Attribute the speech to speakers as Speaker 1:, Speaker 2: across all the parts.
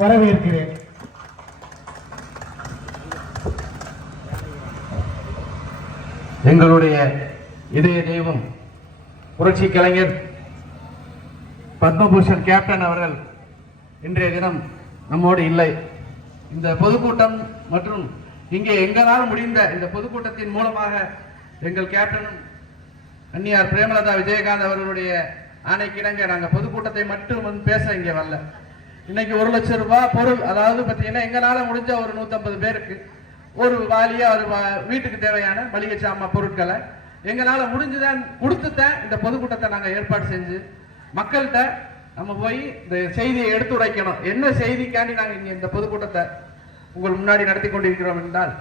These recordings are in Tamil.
Speaker 1: வரவேற்கிறேன்.
Speaker 2: எங்களுடைய இதய தெய்வம் புரட்சி கலைஞர் பத்மபூஷன் கேப்டன் அவர்கள் இன்றைய தினம் நம்மோடு இல்லை. இந்த பொதுக்கூட்டம் மற்றும் இங்கே எங்களால் முடிந்த இந்த பொதுக்கூட்டத்தின் மூலமாக எங்கள் கேப்டனும் அந்நியார் பிரேமலதா விஜயகாந்த் அவர்களுடைய ஆணைக்கிணங்க நாங்கள் பொதுக்கூட்டத்தை மட்டும் வந்து பேச இங்கே வரல. இன்னைக்கு ஒரு லட்சம் ரூபாய் பொருள் அதாவது பார்த்தீங்கன்னா எங்களால் முடிஞ்ச ஒரு நூற்றம்பது பேருக்கு ஒரு வாலியாக ஒரு வா- வீட்டுக்கு தேவையான மளிகை சாமான் பொருட்களை எங்களால் முடிஞ்சுதான் கொடுத்துதான் இந்த பொதுக்கூட்டத்தை நாங்கள் ஏற்பாடு செஞ்சு மக்கள்கிட்ட நம்ம போய் இந்த செய்தியை எடுத்துரைக்கணும். என்ன செய்திக்காண்டி நாங்கள் இங்கே இந்த பொதுக்கூட்டத்தை உங்கள் முன்னாடி நடத்தி கொண்டிருக்கிறோம் என்றால்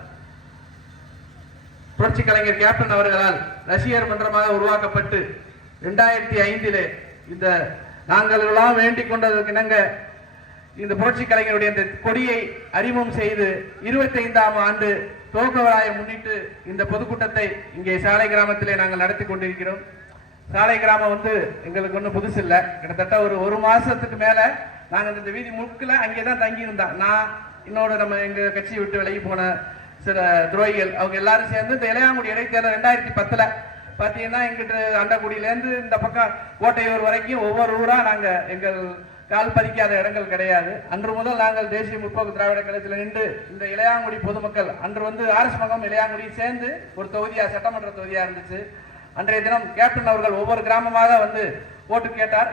Speaker 2: புரட்சி கலைஞர் கேப்டன் அவர்களால் ரசிகர் மன்றமாக உருவாக்கப்பட்டு ரெண்டாயிரத்தி ஐந்திலே இந்த நாங்கள் எல்லாம் வேண்டிக் கொண்டதற்கு இணங்க இந்த புரட்சி கலைஞருடைய இந்த கொடியை அறிமுகம் செய்து இருபத்தைந்தாம் ஆண்டு துவக்க முன்னிட்டு இந்த பொதுக்கூட்டத்தை இங்கே சாலை கிராமத்திலே நாங்கள் நடத்தி கொண்டிருக்கிறோம். சாலை கிராமம் வந்து எங்களுக்கு ஒன்றும் புதுசு இல்லை. கிட்டத்தட்ட ஒரு ஒரு மாசத்துக்கு மேல நாங்கள் இந்த வீதி முக்கில் அங்கே தான் தங்கியிருந்தோம். நான் இன்னோட நம்ம எங்க கட்சியை விட்டு விலகி போன சில துரோகிகள் அவங்க எல்லாரும் சேர்ந்து இந்த இளையாங்குடி இடைத்தேர்தல் ரெண்டாயிரத்தி பத்துல பார்த்தீங்கன்னா எங்கிட்ட அண்டக்குடியிலேருந்து இந்த பக்கம் கோட்டையூர் வரைக்கும் ஒவ்வொரு ஊராக நாங்கள் எங்கள் கால் பதிக்காத இடங்கள் கிடையாது. அன்று முதல் நாங்கள் தேசிய முற்போக்கு திராவிட கழகத்தில் நின்று இந்த இளையாங்குடி பொதுமக்கள் அன்று வந்து ஆர்எஸ் மகம் இளையாங்குடி சேர்ந்து ஒரு தொகுதியாக சட்டமன்ற தொகுதியாக இருந்துச்சு. அன்றைய தினம் கேப்டன் அவர்கள் ஒவ்வொரு கிராமமாக வந்து ஓட்டு கேட்டார்.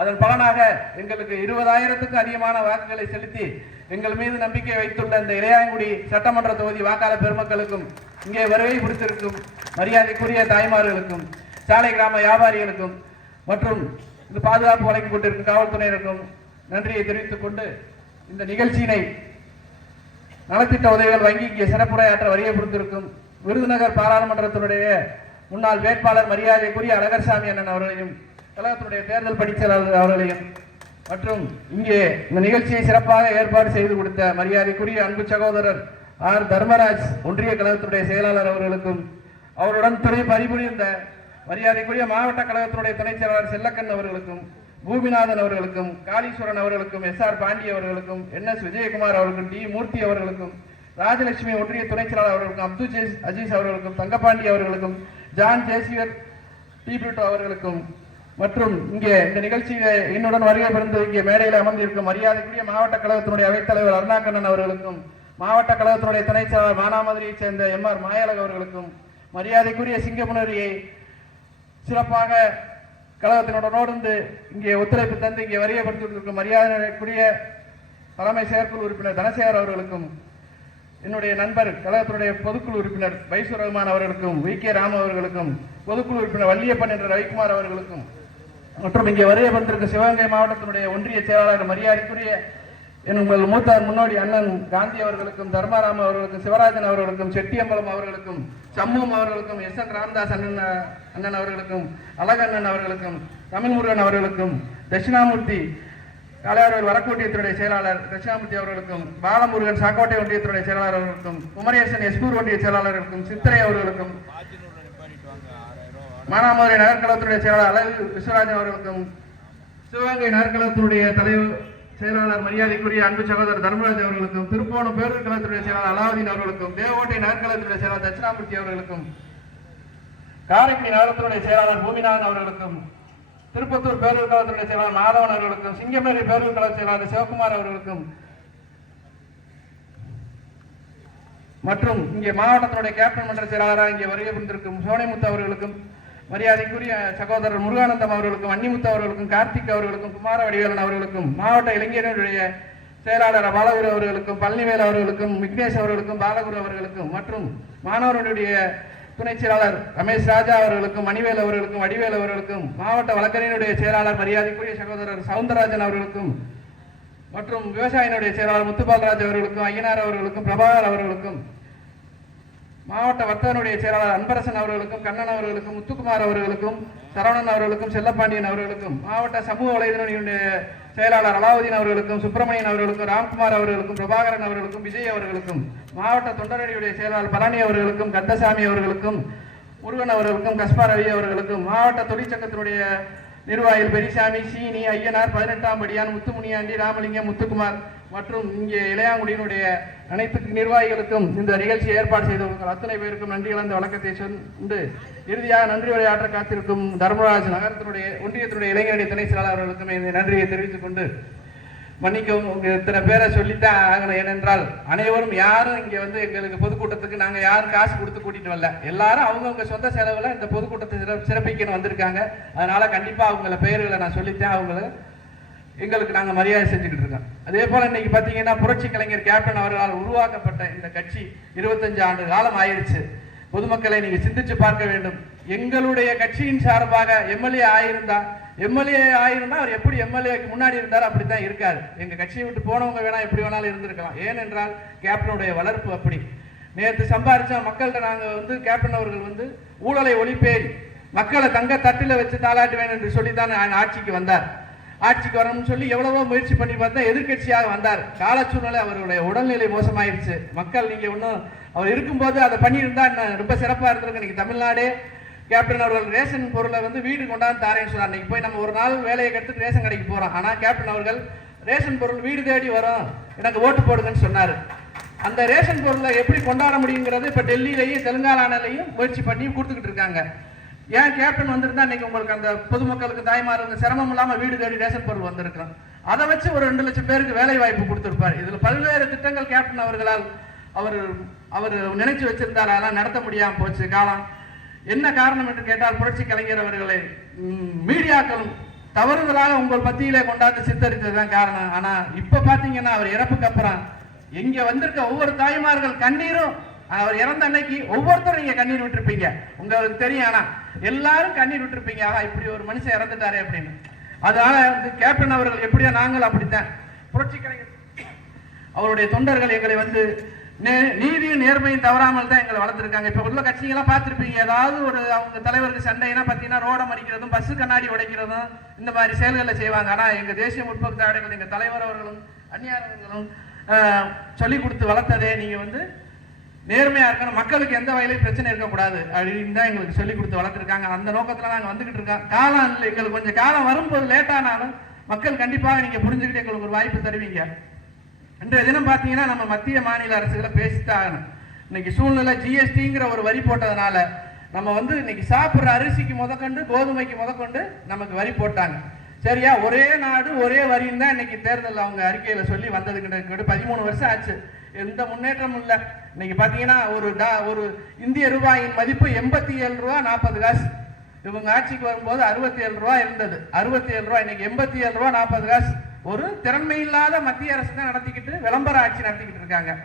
Speaker 2: அதன் பலனாக எங்களுக்கு இருபதாயிரத்துக்கும் அதிகமான வாக்குகளை செலுத்தி எங்கள் மீது நம்பிக்கை வைத்துள்ள இந்த இளையாங்குடி சட்டமன்ற தொகுதி வாக்காளர் பெருமக்களுக்கும் இங்கே வருகை பிடித்திருக்கும் மரியாதைக்குரிய தாய்மார்களுக்கும் சாலை கிராம வியாபாரிகளுக்கும் மற்றும் இந்த பாதுகாப்பு வழங்கிக் கொண்டிருக்கும் காவல்துறையினருக்கும் நன்றியை தெரிவித்துக் கொண்டு இந்த நிகழ்ச்சியினை நலத்திட்ட உதவிகள் வங்கி இங்கே சிறப்புரையாற்ற வரியை பொறுத்திருக்கும் விருதுநகர் பாராளுமன்றத்தினுடைய முன்னாள் வேட்பாளர் மரியாதைக்குரிய அழகர்சாமி அண்ணன் அவர்களையும் கழகத்தினுடைய தேர்தல் பணிச்செயலாளர் அவர்களையும் மற்றும் இங்கே இந்த நிகழ்ச்சியை சிறப்பாக ஏற்பாடு செய்து கொடுத்த மரியாதைக்குரிய அன்பு சகோதரர் ஆர் தர்மராஜ் ஒன்றிய கழகத்தினுடைய செயலாளர் அவர்களுக்கும் அவருடன் துறை பணிபுரிந்த மரியாதைக்குரிய மாவட்ட கழகத்தினுடைய துணைச் செயலாளர் செல்லக்கண் அவர்களுக்கும் பூமிநாதன் அவர்களுக்கும் காளீஸ்வரன் அவர்களுக்கும் எஸ் ஆர் பாண்டி அவர்களுக்கும் என் எஸ் விஜயகுமார் அவர்களுக்கும் டி மூர்த்தி அவர்களுக்கும் ராஜலட்சுமி ஒன்றிய துணைச் செயலாளர் அவர்களுக்கும் அப்துல் ஜேஸ் அஜீஸ் அவர்களுக்கும் தங்கபாண்டி அவர்களுக்கும் ஜான் ஜேசியர் டி பிரிட்டோ அவர்களுக்கும் மற்றும் இங்கே இந்த நிகழ்ச்சியில என்னுடன் வருகை பிறந்து இங்கே மேடையில் அமர்ந்திருக்கும் மரியாதைக்குரிய மாவட்ட கழகத்தினுடைய அவைத்தலைவர் அருணாகண்ணன் அவர்களுக்கும் மாவட்ட கழகத்தினுடைய துணைச் செயலாளர் மானாமதுரையைச் சேர்ந்த எம் ஆர் மாயழகு அவர்களுக்கும் மரியாதைக்குரிய சிங்கமுனரியை சிறப்பாக கழகத்தினுடனோடு இங்கே ஒத்துழைப்பு தந்து இங்கே வரியப்படுத்தியிருக்கும் மரியாதைக்குரிய தலைமை செயற்குழு உறுப்பினர் தனசேகர் அவர்களுக்கும் என்னுடைய நண்பர் கழகத்தினுடைய பொதுக்குழு உறுப்பினர் பைசு ரஹ்மான் அவர்களுக்கும் வி. கே. ராம் அவர்களுக்கும் பொதுக்குழு உறுப்பினர் வள்ளியப்பன் என்ற ரவிக்குமார் அவர்களுக்கும் மற்றும் இங்கே வருகை சிவகங்கை மாவட்டத்தினுடைய ஒன்றிய செயலாளர் மரியாதைக்குரிய உங்கள் மூத்த முன்னோடி அண்ணன் காந்தி அவர்களுக்கும் தர்மாராம் அவர்களுக்கும் சிவராஜன் அவர்களுக்கும் செட்டியம்பலம் அவர்களுக்கும் சம்மும் அவர்களுக்கும் எஸ் என் ராமதாஸ் அண்ணன் அண்ணன் அவர்களுக்கும் அழகண்ணன் அவர்களுக்கும் தமிழ்முருகன் அவர்களுக்கும் தட்சிணாமூர்த்தி காளையார்வேல் வடக்கு செயலாளர் தட்சிணாமூர்த்தி அவர்களுக்கும் பாலமுருகன் சாக்கோட்டை ஒன்றியத்தினுடைய செயலாளர் அவர்களுக்கும் குமரேசன் எஸ்பூர் ஒன்றிய செயலாளர்களுக்கும் சித்திரை அவர்களுக்கும் மானாமதுரை நகர்கலத்தினுடைய செயலாளர் அழகு விஸ்வராஜன் அவர்களுக்கும் சிவகங்கை நகர்கலத்தினுடைய தலைவர் செயலாளர் மரியாதைக்குரிய அன்பு சகோதரர் தர்மராஜ் அவர்களுக்கும் திருப்போணம் பேரூர் கழகத்துடைய செயலாளர் அலாவுதீன் அவர்களுக்கும் தேவோட்டை நகர்கலத்தினுடைய செயலாளர் தட்சிணாமூர்த்தி அவர்களுக்கும் காரைக்குடி நகரத்தினுடைய செயலாளர் பூமிநாதன் அவர்களுக்கும் திருப்பத்தூர் பேருந்து கழகத்துடைய செயலாளர் மாதவன் அவர்களுக்கும் சிங்கமேரி பேரூர் கழக செயலாளர் சிவகுமார் அவர்களுக்கும் மற்றும் இங்கே மாவட்டத்தினுடைய கேப்டன் மன்ற செயலாளராக இங்கே வருகை புரிந்திருக்கும் சோனைமுத்து அவர்களுக்கும் மரியாதைக்குரிய சகோதரர் முருகானந்தம் அவர்களுக்கும் வன்னிமுத்து அவர்களுக்கும் கார்த்திக் அவர்களுக்கும் குமார வடிவேலன் அவர்களுக்கும் மாவட்ட இளைஞர்களுடைய செயலாளர் பாலகுரு அவர்களுக்கும் பழனிவேல் அவர்களுக்கும் விக்னேஷ் அவர்களுக்கும் பாலகுரு அவர்களுக்கும் மற்றும் மாணவர்களுடைய துணைச் செயலாளர் ரமேஷ் ராஜா அவர்களுக்கும் மணிவேல் அவர்களுக்கும் வடிவேல் அவர்களுக்கும் மாவட்ட வழக்கறிஞருடைய செயலாளர் மரியாதைக்குரிய சகோதரர் சவுந்தரராஜன் அவர்களுக்கும் மற்றும் விவசாயினுடைய செயலாளர் முத்துபால்ராஜ் அவர்களுக்கும் ஐயனார் அவர்களுக்கும் பிரபாகர் அவர்களுக்கும் மாவட்ட வர்த்தகனுடைய செயலாளர் அன்பரசன் அவர்களுக்கும் கண்ணன் அவர்களுக்கும் முத்துக்குமார் அவர்களுக்கும் சரவணன் அவர்களுக்கும் செல்லப்பாண்டியன் அவர்களுக்கும் மாவட்ட சமூக வலைதளனுடைய செயலாளர் அலாவுதீன் அவர்களுக்கும் சுப்பிரமணியன் அவர்களுக்கும் ராம்குமார் அவர்களுக்கும் பிரபாகரன் அவர்களுக்கும் விஜய் அவர்களுக்கும் மாவட்ட தொண்டரடியுடைய செயலாளர் பழனி அவர்களுக்கும் கந்தசாமி அவர்களுக்கும் முருகன் அவர்களுக்கும் கஸ்பா ரவி அவர்களுக்கும் மாவட்ட தொழிற்சங்கத்தினுடைய நிர்வாகிகள் பெரிசாமி சீனி ஐயனார் பதினெட்டாம் படியான் முத்துமுனியாண்டி ராமலிங்கம் முத்துக்குமார் மற்றும் இங்கே இளையாங்குடியினுடைய அனைத்து நிர்வாகிகளுக்கும் இந்த நிகழ்ச்சியை ஏற்பாடு செய்தவர்கள் அத்தனை பேருக்கும் நன்றி கலந்த வழக்கத்தை சென்று இறுதியாக நன்றி உரையாற்ற காத்திருக்கும் தர்மராஜ் நகரத்தினுடைய ஒன்றியத்தினுடைய இளைஞருடைய துணை செயலாளர் அவர்களுக்குமே இந்த நன்றியை தெரிவித்துக் கொண்டு மன்னிக்கவும் உங்க இத்தனை பேரை சொல்லித்தான் ஆகணும். ஏனென்றால் அனைவரும் யாரும் இங்க வந்து எங்களுக்கு பொதுக்கூட்டத்துக்கு நாங்க யாரும் காசு கொடுத்து கூட்டிட்டு வரல. எல்லாரும் அவங்கவுங்க சொந்த செலவுல இந்த பொதுக்கூட்டத்தை சிறப்பிக்கணும் வந்திருக்காங்க. அதனால கண்டிப்பா அவங்கள பெயர்களை நான் சொல்லித்தேன் அவங்கள எங்களுக்கு நாங்கள் மரியாதை செஞ்சுக்கிட்டு இருக்கோம். அதே போல் இன்னைக்கு பார்த்தீங்கன்னா புரட்சி கலைஞர் கேப்டன் அவர்களால் உருவாக்கப்பட்ட இந்த கட்சி இருபத்தஞ்சு ஆண்டு காலம் ஆயிடுச்சு பொதுமக்களை நீங்கள் சிந்திச்சு பார்க்க வேண்டும். எங்களுடைய கட்சியின் சார்பாக எம்எல்ஏ ஆயிருந்தா எம்எல்ஏ ஆயிருந்தா அவர் எப்படி எம்எல்ஏக்கு முன்னாடி இருந்தார் அப்படித்தான் இருக்காரு. எங்கள் கட்சியை விட்டு போனவங்க வேணால் எப்படி வேணாலும் இருந்திருக்கலாம். ஏனென்றால் கேப்டனுடைய வளர்ப்பு அப்படி. நேற்று சம்பாரிச்ச மக்கள்கிட்ட நாங்கள் வந்து கேப்டன் அவர்கள் வந்து ஊழலை ஒழிப்பேன் மக்களை தங்க தட்டில் வச்சு தாளாட்டுவேன் என்று சொல்லி தான் ஆட்சிக்கு வந்தார். ஆட்சிக்கு வரணும்னு சொல்லி எவ்வளவோ முயற்சி பண்ணி பார்த்தா எதிர்க்கட்சியாக வந்தார். கால சூழ்நிலை அவருடைய உடல்நிலை மோசமாயிருச்சு. மக்கள் நீங்க ஒன்றும் அவர் இருக்கும்போது அதை பண்ணியிருந்தா இன்னும் ரொம்ப சிறப்பாக இருந்திருக்கு இன்னைக்கு தமிழ்நாடே கேப்டன் அவர்கள் ரேஷன் பொருளை வந்து வீடு கொண்டாந்து தாரேன்னு சொன்னார். இன்னைக்கு போய் நம்ம ஒரு நாள் வேலையை கெடுத்துட்டு ரேஷன் கடைக்கு போறோம். ஆனால் கேப்டன் அவர்கள் ரேஷன் பொருள் வீடு தேடி வரும். எனக்கு ஓட்டு போடுங்கன்னு சொன்னார். அந்த ரேஷன் பொருளை எப்படி கொண்டாட முடியுங்கிறது இப்போ டெல்லியிலையும் தெலுங்கானாலையும் முயற்சி பண்ணி கொடுத்துக்கிட்டு இருக்காங்க. ஏன் கேப்டன் வந்திருந்தா இன்னைக்கு உங்களுக்கு அந்த பொதுமக்களுக்கு தாய்மாருக்கு சிரமம் இல்லாம வீடு தேடி ரேஷன் பொருள் வந்திருக்கும். அதை வச்சு ஒரு ரெண்டு லட்சம் பேருக்கு வேலை வாய்ப்பு கொடுத்துருப்பார். இதுல பல்வேறு திட்டங்கள் கேப்டன் அவர்களால் அவர் அவர் நினைச்சு வச்சிருந்தார். அதெல்லாம் நடத்த முடியாம போச்சு. காலம் என்ன காரணம் என்று கேட்டால் புரட்சி கலைஞர் அவர்களை மீடியாக்களும் தவறுதலாக உங்கள் மத்தியிலே கொண்டாந்து சித்தரித்ததுதான் காரணம். ஆனா இப்ப பாத்தீங்கன்னா அவர் இறப்புக்கு அப்புறம் இங்க வந்திருக்க ஒவ்வொரு தாய்மார்கள் கண்ணீரும் அவர் இறந்த அன்னைக்கு ஒவ்வொருத்தரும் நீங்க கண்ணீர் விட்டுருப்பீங்க. உங்களுக்கு தெரியும். ஆனா எல்லாரும் கண்ணீர் விட்டுருப்பீங்க ஆஹா இப்படி ஒரு மனுஷன் இறந்துட்டாரே அப்படின்னு. அதனால வந்து கேப்டன் அவர்கள் எப்படியோ நாங்கள் அப்படித்தான். புரட்சி கலைஞர் அவருடைய தொண்டர்கள் எங்களை வந்து நே- நீதியும் நேர்மையும் தவறாமல் தான் எங்களை வளர்த்துருக்காங்க. இப்போ உள்ள கட்சிங்கெல்லாம் பார்த்துருப்பீங்க ஏதாவது ஒரு அவங்க தலைவருக்கு சண்டைனா பார்த்தீங்கன்னா ரோடம் அடிக்கிறதும் பஸ்ஸு கண்ணாடி உடைக்கிறதும் இந்த மாதிரி செயல்களை செய்வாங்க. ஆனால் எங்கள் தேசிய முற்போக்கு திராவிடங்கள் எங்க தலைவர் அவர்களும் அந்நியாரங்களும் சொல்லி கொடுத்து வளர்த்ததே நீங்கள் வந்து நேர்மையா இருக்கணும் மக்களுக்கு எந்த வகையிலையும் பிரச்சனை இருக்கக்கூடாது அப்படின்னு தான் எங்களுக்கு சொல்லி கொடுத்து வளர்த்துருக்காங்க. அந்த நோக்கத்துல நாங்க வந்துகிட்டு இருக்கோம். காலம் இல்லை எங்களுக்கு கொஞ்சம் காலம் வரும்போது லேட்டானாலும் மக்கள் கண்டிப்பாக நீங்க புரிஞ்சுக்கிட்டு எங்களுக்கு ஒரு வாய்ப்பு தருவீங்க. இன்றைய தினம் பார்த்தீங்கன்னா நம்ம மத்திய மாநில அரசுகளை பேசித்தான் ஆகணும். இன்னைக்கு சூழ்நிலை ஜிஎஸ்டிங்கிற ஒரு வரி போட்டதுனால நம்ம வந்து இன்னைக்கு சாப்பிட்ற அரிசிக்கு முதற்கொண்டு கோதுமைக்கு முதற்கொண்டு நமக்கு வரி போட்டாங்க. சரியா? ஒரே நாடு ஒரே வரின்னு தான் இன்னைக்கு தேர்தல் அவங்க அறிக்கையில சொல்லி வந்ததுக்கு பதிமூணு வருஷம் ஆச்சு. எந்த முன்னேற்றமும் இல்லை. இன்னைக்கு பார்த்தீங்கன்னா ஒரு டா- ஒரு இந்திய ரூபாயின் மதிப்பு எண்பத்தி ஏழு ரூபா நாற்பது காசு. இவங்க ஆட்சிக்கு வரும்போது அறுபத்தி ஏழு ரூபா இருந்தது. அறுபத்தி ஏழு ரூபா இன்னைக்கு எண்பத்தி ஏழு ரூபா நாற்பது காசு. ஒரு திறன்மை இல்லாத மத்திய அரசு தான் நடத்திக்கிட்டு விளம்பர ஆட்சி நடத்திக்கிட்டு இருக்காங்க.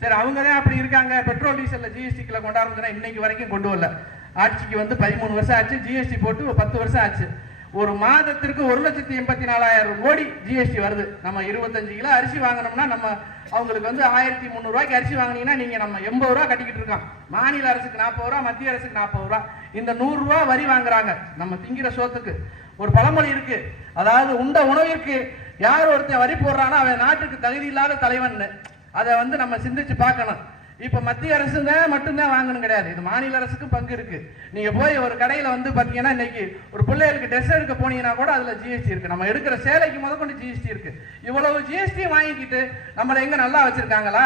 Speaker 2: சரி அவங்க தான் அப்படி இருக்காங்க. பெட்ரோல் டீசல்ல ஜிஎஸ்டிக்குள்ள கொண்டாடுறதுன்னா இன்னைக்கு வரைக்கும் கொண்டு வரல. ஆட்சிக்கு வந்து பதிமூணு வருஷம் ஆச்சு. ஜிஎஸ்டி போட்டு பத்து வருஷம் ஆச்சு. ஒரு மாதத்திற்கு ஒரு லட்சத்தி எண்பத்தி நாலாயிரம் கோடி ஜிஎஸ்டி வருது. நம்ம இருபத்தஞ்சு கிலோ அரிசி வாங்கினோம்னா நம்ம அவங்களுக்கு வந்து ஆயிரத்தி முந்நூறுரூவாய்க்கு அரிசி வாங்கினீங்கன்னா நீங்கள் நம்ம எண்பது ரூபா கட்டிக்கிட்டு இருக்கோம் மாநில அரசுக்கு நாற்பது ரூபா மத்திய அரசுக்கு நாற்பது ரூபா. இந்த நூறுரூவா வரி வாங்குறாங்க. நம்ம திங்கிற சோத்துக்கு. ஒரு பழமொழி இருக்கு. அதாவது உண்ட உணவிற்கு யார் ஒருத்தன் வரி போடுறானோ அவன் நாட்டுக்கு தகுதி இல்லாத தலைவன். அதை வந்து நம்ம சிந்திச்சு பார்க்கணும். இப்ப மத்திய அரசு தான் மட்டும்தான் வாங்கணும் கிடையாது. இது மாநில அரசுக்கும் பங்கு இருக்கு. நீங்க போய் ஒரு கடையில வந்து பாத்தீங்கன்னா இன்னைக்கு ஒரு பிள்ளைகளுக்கு ட்ரெஸ் எடுக்க போனீங்கன்னா கூட அதுல ஜிஎஸ்டி இருக்கு. நம்ம எடுக்கிற சேலைக்கு முத கொண்டு ஜிஎஸ்டி இருக்கு. இவ்வளவு ஜிஎஸ்டி வாங்கிக்கிட்டு நம்மளை எங்க நல்லா வச்சிருக்காங்களா?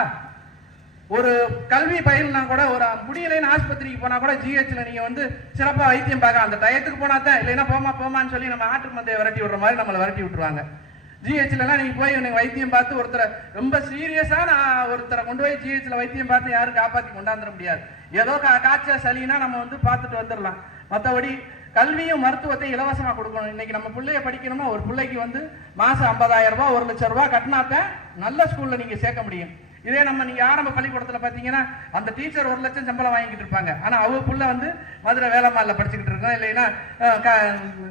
Speaker 2: ஒரு கல்வி பயில்னா கூட ஒரு முடியலைன்னு ஆஸ்பத்திரிக்கு போனா கூட ஜிஹெச்ல நீங்க வந்து சிறப்பா வைத்தியம் பார்க்க அந்த டயத்துக்கு போனா தான் இல்லைன்னா போமா போமான்னு சொல்லி நம்ம ஆட்டு மந்தையை விரட்டி விடுற மாதிரி நம்மளை விரட்டி விட்டுருவாங்க. ஜிஹெச்ல நீங்கள் போய் எனக்கு வைத்தியம் பார்த்து ஒருத்தரை ரொம்ப சீரியஸான ஒருத்தரை கொண்டு போய் ஜிஹெச்ல வைத்தியம் பார்த்து யாரும் காப்பாற்றி கொண்டாந்துட முடியாது. ஏதோ கா- காய்ச்சல் சளினா நம்ம வந்து பார்த்துட்டு வந்துடலாம். மற்றபடி கல்வியும் மருத்துவத்தை இலவசமாக கொடுக்கணும். இன்னைக்கு நம்ம பிள்ளைய படிக்கணும்னா ஒரு பிள்ளைக்கு வந்து மாதம் ஐம்பதாயிரம் ரூபா ஒரு லட்சம் ரூபா கட்டினாத்தான் நல்ல ஸ்கூலில் நீங்கள் சேர்க்க முடியும். இதே நம்ம நீங்க ஆரம்ப பள்ளிக்கூடத்துல பாத்தீங்கன்னா அந்த டீச்சர் ஒரு லட்சம் சம்பளம் வாங்கிட்டு இருப்பாங்க. ஆனா அவங்க புள்ள வந்து மதுரை வேலம்மாள்ல படிச்சுக்கிட்டு இருக்கோம் இல்லைன்னா க-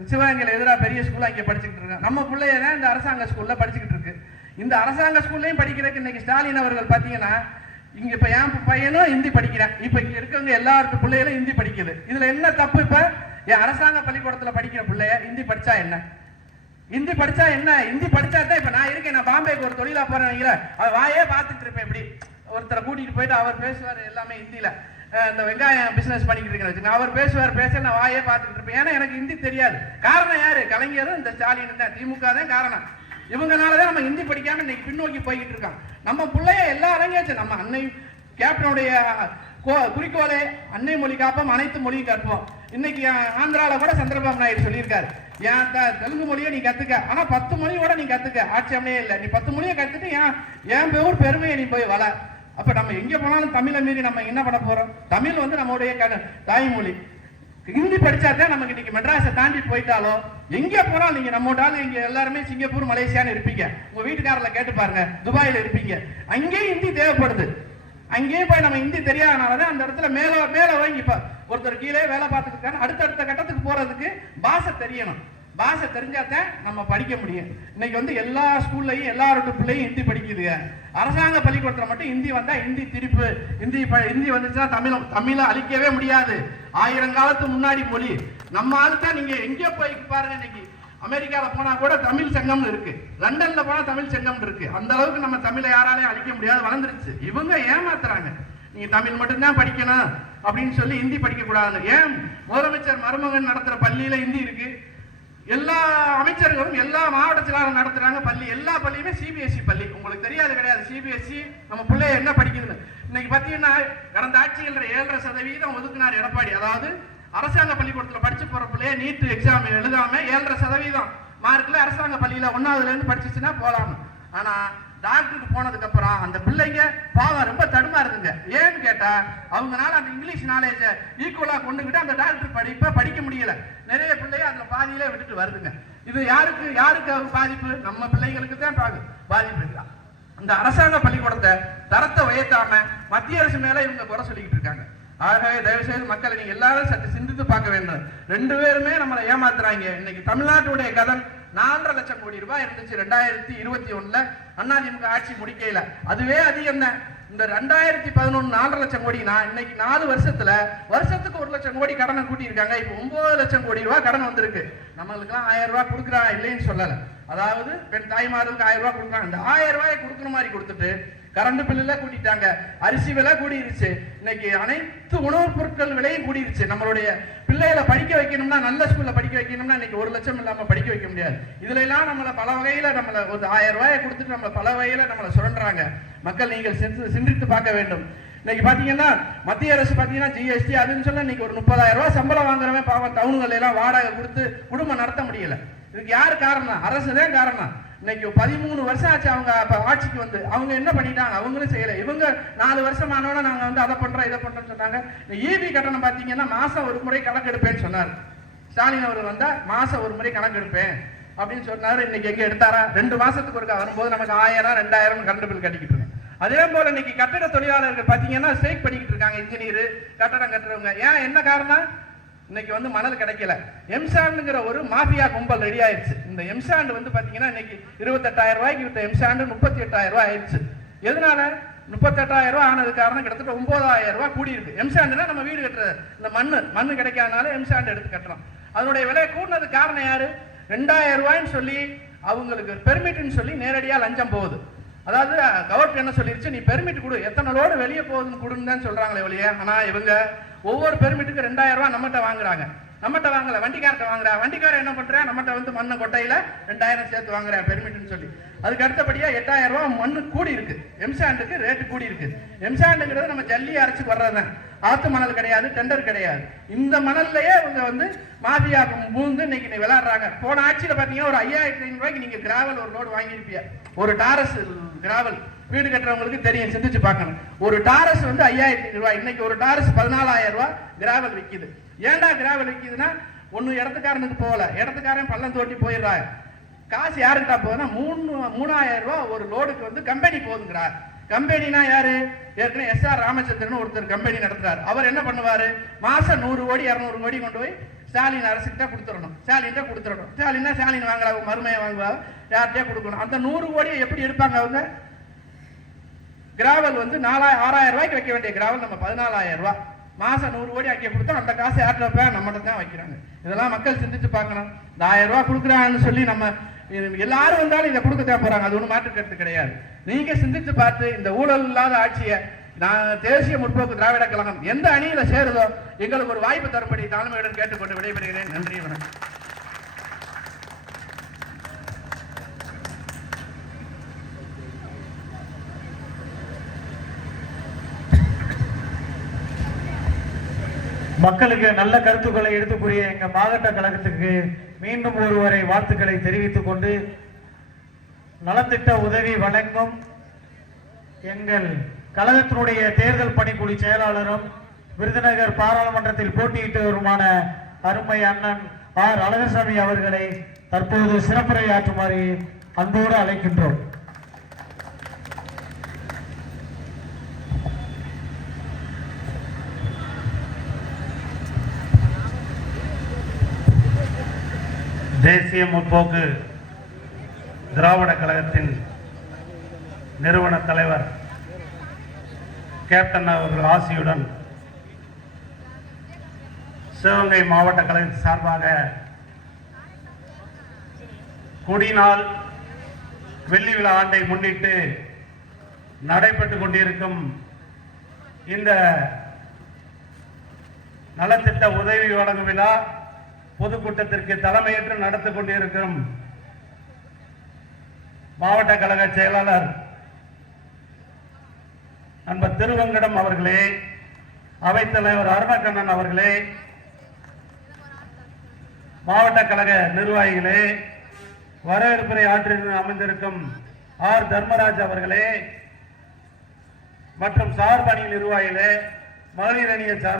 Speaker 2: சிவகங்கையில எதிராக பெரிய ஸ்கூல்ல இங்க படிச்சுக்கிட்டு இருக்கோம் நம்ம பிள்ளைய தான் இந்த அரசாங்க ஸ்கூல்ல படிச்சுக்கிட்டு இருக்கு. இந்த அரசாங்க ஸ்கூல்லையும் படிக்கிறதுக்கு இன்னைக்கு ஸ்டாலின் அவர்கள் பாத்தீங்கன்னா இங்க இப்ப என் பையனும் ஹிந்தி படிக்கிறேன். இப்ப இங்க இருக்கவங்க எல்லாருக்கு பிள்ளைகளும் ஹிந்தி படிக்குது. இதுல என்ன தப்பு இப்ப? என் அரசாங்க பள்ளிக்கூடத்துல படிக்கிற பிள்ளைய ஹிந்தி படிச்சா என்ன? ஹிந்தி படிச்சா என்ன? ஹிந்தி படிச்சா தான் இப்ப நான் இருக்கேன். நான் பாம்பேக்கு ஒரு தொழிலா போறேன் வைங்களேன், அவன் வாயே பார்த்துட்டு இருப்பேன் இப்படி. ஒருத்தரை கூட்டிட்டு போயிட்டு அவர் பேசுவார் எல்லாமே ஹிந்தியில இந்த வெங்காயம் பிசினஸ் பண்ணிக்கிட்டு இருக்கேன் அவர் பேசுவார் பேச நான் வாயே பார்த்துக்கிட்டு இருப்பேன். ஏன்னா எனக்கு ஹிந்தி தெரியாது. காரணம் யாரு? கலைஞரும் இந்த ஸ்டாலின் தான். திமுக தான் காரணம். இவங்கனால தான் நம்ம ஹிந்தி படிக்காம இன்னைக்கு பின்னோக்கி போய்கிட்டு இருக்கான் நம்ம பிள்ளைய எல்லா அரங்கேச்சும் நம்ம அன்னை கேப்டனுடைய கோ- குறிக்கோளே அன்னை மொழி காப்போம் அனைத்து மொழியும் கற்போம். இன்னைக்கு ஆந்திராவில் ஆந்திரால கூட சந்திரபாபு நாயுடு சொல்லியிருக்காரு. ஏன் த- தெலுங்கு மொழியை நீ கத்துக்க. ஆனா பத்து மொழியோட நீ கத்துக்க. ஆட்சேபனையே இல்லை. நீ பத்து மொழியை கத்துட்டு ஏன் என் பெயர் பெருமையை நீ போய் வள. அப்ப நம்ம எங்க போனாலும் தமிழை மீறி நம்ம என்ன பண்ண போறோம்? தமிழ் வந்து நம்மளுடைய க- தாய்மொழி. ஹிந்தி படிச்சாதான் நமக்கு இன்னைக்கு மெட்ராஸை தாண்டி போயிட்டாலோ எங்க போனாலும் நீங்க நம்ம ஆளு இங்க எல்லாருமே சிங்கப்பூர் மலேசியான்னு இருப்பீங்க. உங்க வீட்டுக்காரில் கேட்டு பாருங்க. துபாயில இருப்பீங்க. அங்கேயும் ஹிந்தி தேவைப்படுது. அங்கேயும் போய் நம்ம ஹிந்தி தெரியாதனாலதான் அந்த இடத்துல மேல மேல வாங்கி இப்போ ஒருத்தர் கீழே வேலை பார்த்துருக்காங்க அடுத்தடுத்த கட்டத்துக்கு போறதுக்கு பாஷை தெரியணும். பாஷை தெரிஞ்சாதான் நம்ம படிக்க முடியும். இன்னைக்கு வந்து எல்லா ஸ்கூல்லையும் எல்லாரோட பிள்ளையும் ஹிந்தி படிக்குதுங்க. அரசாங்க பள்ளிக்கூடத்தில் மட்டும் ஹிந்தி வந்தா ஹிந்தி திருப்பு. ஹிந்தி ப- ஹிந்தி வந்துச்சுன்னா தமிழ் தமிழை அழிக்கவே முடியாது. ஆயிரம் காலத்துக்கு முன்னாடி மொழி. நம்ம ஆளுக்கா நீங்க எங்க போய் பாருங்க இன்னைக்கு. அமெரிக்காவில் போனால் கூட தமிழ் சங்கம்னு இருக்கு. லண்டன்ல போனால் தமிழ் சங்கம் இருக்கு. அந்த அளவுக்கு நம்ம தமிழை யாராலையும் அழிக்க முடியாது வளர்ந்துருச்சு. இவங்க ஏமாத்துறாங்க. நீங்க தமிழ் மட்டும்தான் படிக்கணும் அப்படின்னு சொல்லி ஹிந்தி படிக்க கூடாது ஏன்? முதலமைச்சர் மருமகன் நடத்துகிற பள்ளியில ஹிந்தி இருக்கு. எல்லா அமைச்சர்களும் எல்லா மாவட்ட நடத்துறாங்க பள்ளி. எல்லா பள்ளியுமே சிபிஎஸ்சி பள்ளி. உங்களுக்கு தெரியாது கிடையாது. சிபிஎஸ்சி நம்ம பிள்ளைய என்ன படிக்குதுன்னு. இன்னைக்கு பார்த்தீங்கன்னா கடந்த ஆட்சியில் ஏழரை சதவீதம் ஒதுக்குனார் எடப்பாடி. அதாவது அரசாங்க பள்ளிக்கூடத்தில் படிச்சு போற பிள்ளைய நீட் எக்ஸாம் எழுதாம ஏழரை சதவீதம் மார்க்ல அரசாங்க பள்ளியில ஒன்னாவதுல இருந்து படிச்சுச்சுன்னா போலாம். ஆனா டாக்டருக்கு போனதுக்கு அப்புறம் அந்த பிள்ளைங்க பாவம் ரொம்ப தடுமாறுதுங்க ஏன்னு கேட்டா அவங்கனால அந்த இங்கிலீஷ் நாலேஜ ஈக்குவலா கொண்டுகிட்டு அந்த டாக்டர் படிப்பை படிக்க முடியல. நிறைய பிள்ளைய அதுல பாதியிலே விட்டுட்டு வருதுங்க. இது யாருக்கு யாருக்கு பாதிப்பு? நம்ம பிள்ளைங்களுக்கு தான் பாது பாதிப்பு இருக்கலாம் அந்த அரசாங்க பள்ளிக்கூடத்தை தரத்தை உயர்த்தாம மத்திய அரசு மேல இவங்க குறை சொல்லிக்கிட்டு இருக்காங்க. ஆகவே தயவுசெய்து மக்களை நீங்க எல்லாரும் சற்று சிந்தித்து பார்க்க வேண்டும். ரெண்டு பேருமே நம்மளை ஏமாத்துறாங்க. இன்னைக்கு தமிழ்நாட்டுடைய கடன் நாலரை லட்சம் கோடி ரூபாய் இருந்துச்சு ரெண்டாயிரத்தி இருபத்தி ஒண்ணுல. அதிமுக ஆட்சி முடிக்கல. அதுவே அதிகம் தான். இந்த ரெண்டாயிரத்தி பதினொன்னு நாலரை லட்சம் கோடினா இன்னைக்கு நாலு வருஷத்துல வருஷத்துக்கு ஒரு லட்சம் கோடி கடனை கூட்டி இருக்காங்க இப்போ ஒன்பது லட்சம் கோடி ரூபாய் கடன் வந்திருக்கு. நம்மளுக்குலாம் ஆயிரம் ரூபாய் கொடுக்குறாங்க இல்லைன்னு சொல்லல. அதாவது பெண் தாய்மார்களுக்கு ஆயிரம் ரூபாய் கொடுக்குறாங்க. அந்த ஆயிரம் ரூபாயை கொடுக்குற மாதிரி கொடுத்துட்டு கரண்ட் பில்லுல கூட்டிட்டாங்க. அரிசி விலை கூடிருச்சு. இன்னைக்கு அனைத்து உணவுப் பொருட்கள் விலையும் கூடிருச்சு. நம்மளுடைய பிள்ளைகளை படிக்க வைக்கணும்னா நல்ல ஸ்கூல்ல படிக்க வைக்கணும்னா இன்னைக்கு ஒரு லட்சம் இல்லாம படிக்க வைக்க முடியாது. இதுல எல்லாம் நம்மள பல வகையில நம்மள ஒரு ஆயிரம் ரூபாயை கொடுத்துட்டு நம்மள பல வகையில நம்மள சுரண்டுறாங்க. மக்கள் நீங்கள் சென்று சிந்தித்து பார்க்க வேண்டும். இன்னைக்கு பாத்தீங்கன்னா மத்திய அரசு பாத்தீங்கன்னா ஜிஎஸ்டி அதுன்னு சொல்ல இன்னைக்கு ஒரு முப்பதாயிரம் ரூபாய் சம்பளம் வாங்குறவன் பாவம் டவுனுகள் எல்லாம் வாடகை கொடுத்து குடும்பம் நடத்த முடியல. இதுக்கு யார் காரணம்? அரசு தான் காரணம். இன்னைக்கு பதிமூணு வருஷம் ஆச்சு அவங்க அப்ப ஆட்சிக்கு வந்து. அவங்க என்ன பண்ணிட்டாங்க? அவங்களும் செய்யல. இவங்க நாலு வருஷம் ஆனோட நாங்க வந்து அதை பண்றோம் இதை பண்றோம்னு சொன்னாங்க. ஈபி கட்டணம் பாத்தீங்கன்னா மாசம் ஒரு முறை கணக்கு எடுப்பேன்னு சொன்னார். ஸ்டாலின் அவர் வந்தா மாசம் ஒரு முறை கணக்கு எடுப்பேன் அப்படின்னு சொன்னாரு. இன்னைக்கு எங்க எடுத்தாரா? ரெண்டு மாசத்துக்கு ஒருக்கா வரும்போது நமக்கு ஆயிரம் ரெண்டாயிரம் கரண்ட் பில் கட்டிக்கிட்டு இருக்கோம் அதே போல இன்னைக்கு கட்டிட தொழிலாளர்கள் பாத்தீங்கன்னா ஸ்ட்ரைக் பண்ணிக்கிட்டு இருக்காங்க இன்ஜினியர் கட்டடம் கட்டுறவங்க. ஏன்? என்ன காரணம்? இன்னைக்கு வந்து மணல் கிடைக்கல. எம்சாண்டுங்கிற ஒரு மாஃபியா கும்பல் ரெடி ஆயிடுச்சு. இந்த எம்சாண்டு வந்து பாத்தீங்கன்னா இன்னைக்கு இருபத்தெட்டாயிரம் ரூபாய்க்கு வித்த எம்சாண்டு முப்பத்தி எட்டாயிரம் ரூபாய் ஆயிடுச்சு. எதனால? முப்பத்தெட்டாயிரம் ரூபாய் ஆனது காரணம் கிட்டத்தட்ட ஒன்பதாயிரம் ரூபாய் கூடியிருக்கு எம்சாண்டுனா நம்ம வீடு கட்டுறது இந்த மண்ணு மண்ணு கிடைக்காதனால எம்சாண்டு எடுத்து கட்டுறோம் அதனுடைய விலை கூடினது காரணம் யாரு? ரெண்டாயிரம் ரூபாய்ன்னு சொல்லி அவங்களுக்கு பெர்மிட்னு சொல்லி நேரடியாக லஞ்சம் போகுது. அதாவது கவர்மெண்ட் என்ன சொல்லிருச்சு? நீ பெர்மிட் கொடு. எத்தனை லோடு வெளியே போகுதுன்னு கொடுன்னு தான் சொல்றாங்களே வெளியே ஆனா இவங்க ஒவ்வொரு பெர்மிட்டுக்கு ரெண்டாயிரம் ரூபா நம்மகிட்ட வாங்குறாங்க. நம்மகிட்ட வாங்கல. வண்டிக்கார்ட்ட வாங்குறா. வண்டிக்காரன் என்ன பண்றா நம்மகிட்ட வந்து மண்ணை கொட்டையில ரெண்டாயிரம் சேர்த்து வாங்குறா பெர்மிட்னு சொல்லி. அதுக்கு அடுத்தபடியாக எட்டாயிரம் ரூபா மண்ணு கூடி இருக்கு. எம்சாண்டுக்கு ரேட்டு கூடி இருக்கு. எம்சாண்டுங்கிறது நம்ம ஜல்லி அரைச்சி வர்றதுதான். ஆத்து மணல் கிடையாது டெண்டர் கிடையாது. இந்த மணல்லையே இவங்க வந்து மாஃபியா பூந்து இன்னைக்கு நீ விளையாடுறாங்க. போன ஆட்சியில் பார்த்தீங்கன்னா ஒரு ஐயாயிரத்தி ஐநூறு ரூபாய்க்கு நீங்க கிராவல் ஒரு லோடு வாங்கியிருப்பீங்க ஒரு டாரஸ் கிராவல் வீடு கட்டுறவங்களுக்கு தெரியும் சிந்திச்சு பார்க்கணும். ஒரு டாரஸ் வந்து ஐயாயிரத்தி ரூபாய். இன்னைக்கு ஒரு டாரஸ் பதினாலாயிரம் ரூபாய் கிராவல் விற்கிது ஏன்டா கிராவல் விற்கிதுன்னா ஒண்ணு இடத்துக்காரனுக்கு போகல. இடத்துக்காரன் பள்ளம் தோட்டி போயிடுறாங்க காசு யாருக்கிட்ட போகுதுன்னா மூணு மூணாயிரம் ரூபா ஒரு லோடுக்கு வந்து கம்பெனி போதுங்கிறார் கம்பெனினா யாரு? ஏற்கனவே எஸ் ஆர் ராமச்சந்திரன் ஒருத்தர் கம்பெனி நடத்துறாரு. அவர் என்ன பண்ணுவாரு? மாசம் நூறு கோடி இரநூறு கோடி கொண்டு போய் ஸ்டாலின் அரசுக்கிட்ட கொடுத்துடணும். ஸ்டாலின்ட்ட கொடுத்துடணும். ஸ்டாலின்னா ஸ்டாலின் வாங்கல அவங்க மருமையை வாங்குவா யார்கிட்டயே கொடுக்கணும். அந்த நூறு கோடியை எப்படி எடுப்பாங்க அவங்க? கிராவல் வந்து நாலாயிரம் ஆறாயிரம் ரூபாய்க்கு வைக்க வேண்டிய கிராவல் நம்ம பதினாலாயிரம் ரூபாய். மாசம் நூறு கோடி ஆக்கி கொடுத்தா அந்த காசை யார்கிட்ட வைப்பேன் நம்மகிட்ட தான் வைக்கிறாங்க. இதெல்லாம் மக்கள் சிந்திச்சு பார்க்கணும். இந்த ஆயிரம் ரூபா கொடுக்குறாங்கன்னு சொல்லி நம்ம எல்லாரும் வந்தாலும் இதை கொடுக்க தேவை போறாங்க. அது ஒன்றும் மாற்று கருத்து கிடையாது. நீங்க சிந்திச்சு பார்த்து இந்த ஊழல் இல்லாத ஆட்சியை நான் தேசிய முற்போக்கு திராவிட கழகம் எந்த அணியில சேருதோ எங்களுக்கு ஒரு வாய்ப்பு தரும்படி தாழ்மையுடன் கேட்டுக்கொண்டு விடைபெறுகிறேன். நன்றி வணக்கம்.
Speaker 1: மக்களுக்கு நல்ல கருத்துக்களை எடுத்துக்கூடிய எங்கள் எங்க மாவட்ட கழகத்துக்கு மீண்டும் ஒருவரை வாழ்த்துக்களை தெரிவித்துக் கொண்டு நலத்திட்ட உதவி வழங்கும் எங்கள் கழகத்தினுடைய தேர்தல் பணிக்குழு செயலாளரும் விருதுநகர் பாராளுமன்றத்தில் போட்டியிட்டவருமான அருமை அண்ணன் ஆர் அழகசாமி அவர்களை தற்போது சிறப்புரையாற்றுமாறு அன்போடு அழைக்கின்றோம்.
Speaker 3: தேசிய முற்போக்கு திராவிட கழகத்தின் நிறுவன தலைவர் கேப்டன் அவர்கள் ஆசியுடன் சிவகங்கை மாவட்ட கழகத்தின் சார்பாக கொடிநாள் வெள்ளி விழா ஆண்டை முன்னிட்டு நடைபெற்றுக் கொண்டிருக்கும் இந்த நலத்திட்ட உதவி வழங்கும் விழா பொதுக்கூட்டத்திற்கு தலைமையேற்று நடத்தி கொண்டிருக்கிறோம் மாவட்ட கழக செயலாளர் நண்பர் திருவங்கடம் அவர்களே அவைத்தலைவர் அருணக்கண்ணன் அவர்களே மாவட்ட கழக நிர்வாகிகளே வரவேற்புரை ஆற்றில் அமைந்திருக்கும் ஆர். தர்மராஜ் அவர்களே மற்றும் சார்பணி நிர்வாகிகளே மகளிர் அணியை சார்